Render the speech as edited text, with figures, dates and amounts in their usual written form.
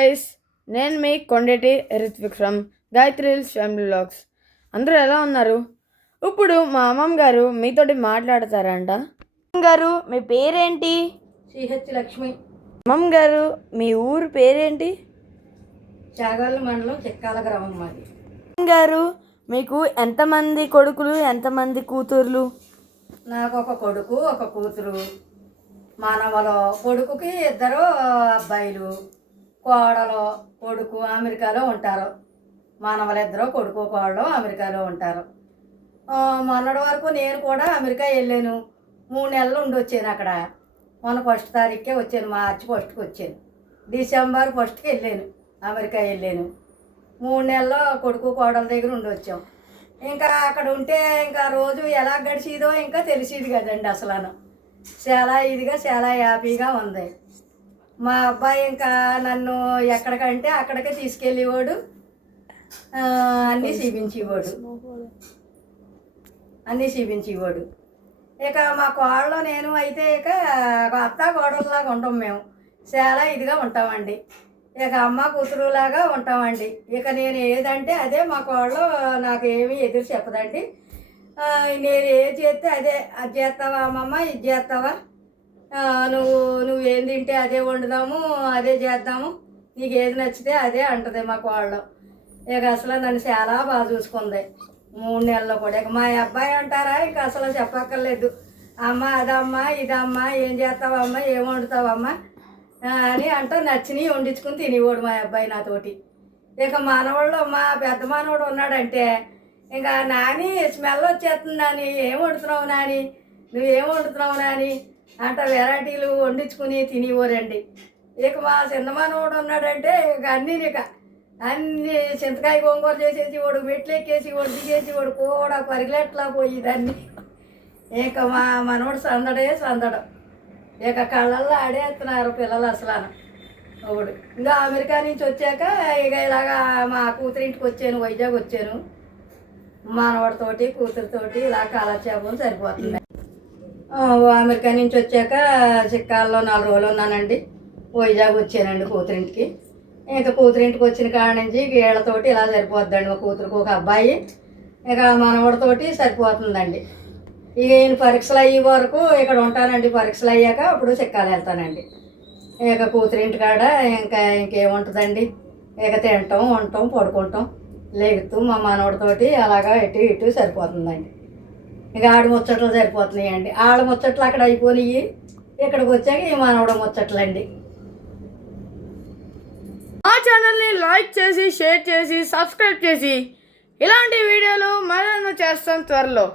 Guys, నేను మీ Kondeti Rithvik from Gayatri Hills family vlogs. అందరూ ఎలా ఉన్నారు? ఇప్పుడు మా అమ్మమ్మ గారు మీతోటి మాట్లాడతారంట. అమ్మమ్మ గారు, మీ పేరేంటి? సిహెచ్ లక్ష్మి. అమ్మమ్మ గారు, మీ ఊరు పేరేంటి? చాగళ్ళ మండలం చిక్కాల గ్రామం మాది. అమ్మమ్మ గారు, మీకు ఎంతమంది కొడుకులు ఎంతమంది కూతుర్లు? నాకు ఒక కొడుకు ఒక కూతురు. మానవలో కొడుకుకి 2 అబ్బాయిలు, కోడలో కొడుకు అమెరికాలో ఉంటారు. మానవలు 2 కొడుకు కోడలు అమెరికాలో ఉంటారు. మొన్నటి వరకు నేను కూడా అమెరికా వెళ్ళాను. 3 నెలలు ఉండి వచ్చాను అక్కడ. మొన్న 1 తారీఖుకే వచ్చాను, మార్చి 1కి వచ్చాను. డిసెంబర్ 1కి వెళ్ళాను, అమెరికా వెళ్ళాను. 3 నెలలు కొడుకు కోడల దగ్గర ఉండి వచ్చాం. ఇంకా అక్కడ ఉంటే ఇంకా రోజు ఎలా గడిచేదో ఇంకా తెలిసేది కదండి. అసలు చాలా ఇదిగా చాలా హ్యాపీగా ఉంది. మా అబ్బాయి ఇంకా నన్ను ఎక్కడికంటే అక్కడికే తీసుకెళ్ళేవాడు, అన్నీ చూపించేవాడు. ఇక మా కోడలో నేను అయితే ఇక అత్త కోడలాగా ఉంటాం. మేము చాలా ఇదిగా ఉంటామండి. ఇక అమ్మ కూతురులాగా ఉంటామండి. ఇక నేను ఏదంటే అదే, మా కోడలో నాకు ఏమీ ఎదురు చెప్పదండి. నేను ఏది చేస్తే అదే, అది చేస్తావా అమ్మమ్మ, ఇది చేస్తావా, నువ్వేం తింటే అదే వండుదాము, అదే చేద్దాము, నీకు ఏది నచ్చితే అదే అంటది మా కోడలో. ఇక అసలు నన్ను చాలా బాగా చూసుకుంది 3 నెలల్లో కూడా. ఇక మా అబ్బాయి అంటారా, ఇంకా అసలు చెప్పక్కర్లేదు. అమ్మ అదమ్మా ఇదమ్మా, ఏం చేస్తావమ్మా, ఏం వండుతావమ్మా అని అంటూ నచ్చినవి వండించుకుని తినేవాడు మా అబ్బాయి నాతోటి. ఇక మనవాళ్ళు మా పెద్ద మనవాడు ఉన్నాడంటే ఇంకా నాని స్మెల్ వచ్చేస్తుంది, నాని ఏం వండుతున్నావు, నాని నువ్వేం వండుతున్నావు నాని అంట వెరైటీలు వండించుకుని తినేవారండి. ఇక మా చిన్న మనవాడు ఉన్నాడంటే ఇక అన్నీ చింతకాయ గోంగూర చేసేసి వాడు, మెట్లు ఎక్కేసి వాడు, దిగేసి వాడు కూడా పరిగెట్లా పోయేదాన్ని. ఇక మా మనవాడు సందడం. ఇక కళ్ళల్లో ఆడేస్తున్నారు పిల్లలు అసలు. ఒకడు ఇంకా అమెరికా నుంచి వచ్చాక ఇక ఇలాగా మా కూతురింటికి వచ్చాను, వైజాగ్ వచ్చాను. మనవాడితోటి కూతురుతోటి ఇలా కాలక్షేపం సరిపోతుంది. అమెరికా నుంచి వచ్చాక చిక్కాల్లో 4 రోజులు ఉన్నానండి. వైజాగ్ వచ్చానండి కూతురింటికి. ఇంకా కూతురింటికి వచ్చిన కాడ నుంచి వీళ్ళతోటి ఇలా సరిపోతుందండి. మా కూతురికి ఒక అబ్బాయి, ఇక మనవాడితోటి సరిపోతుందండి. ఇక ఈయన పరీక్షలు అయ్యే వరకు ఇక్కడ ఉంటానండి. పరీక్షలు అయ్యాక అప్పుడు చిక్కాలు వెళ్తానండి. ఇక కూతురింటి కాడ ఇంకేముంటుందండి, ఇక తింటాం, ఉంటాం, పడుకుంటాం, లేగుతూ మా మనవడితోటి అలాగా ఇటు సరిపోతుందండి. ఇక ఆడ ముచ్చట్లు సరిపోతున్నాయండి. ఆడ ముచ్చట్లు అక్కడ అయిపోయినాయి, ఇక్కడికి వచ్చాక ఈ మనవడ ముచ్చట్లండి. మా ఛానల్ని లైక్ చేసి, షేర్ చేసి, సబ్స్క్రైబ్ చేసి ఇలాంటి వీడియోలు మరెన్నో చేస్తాం త్వరలో.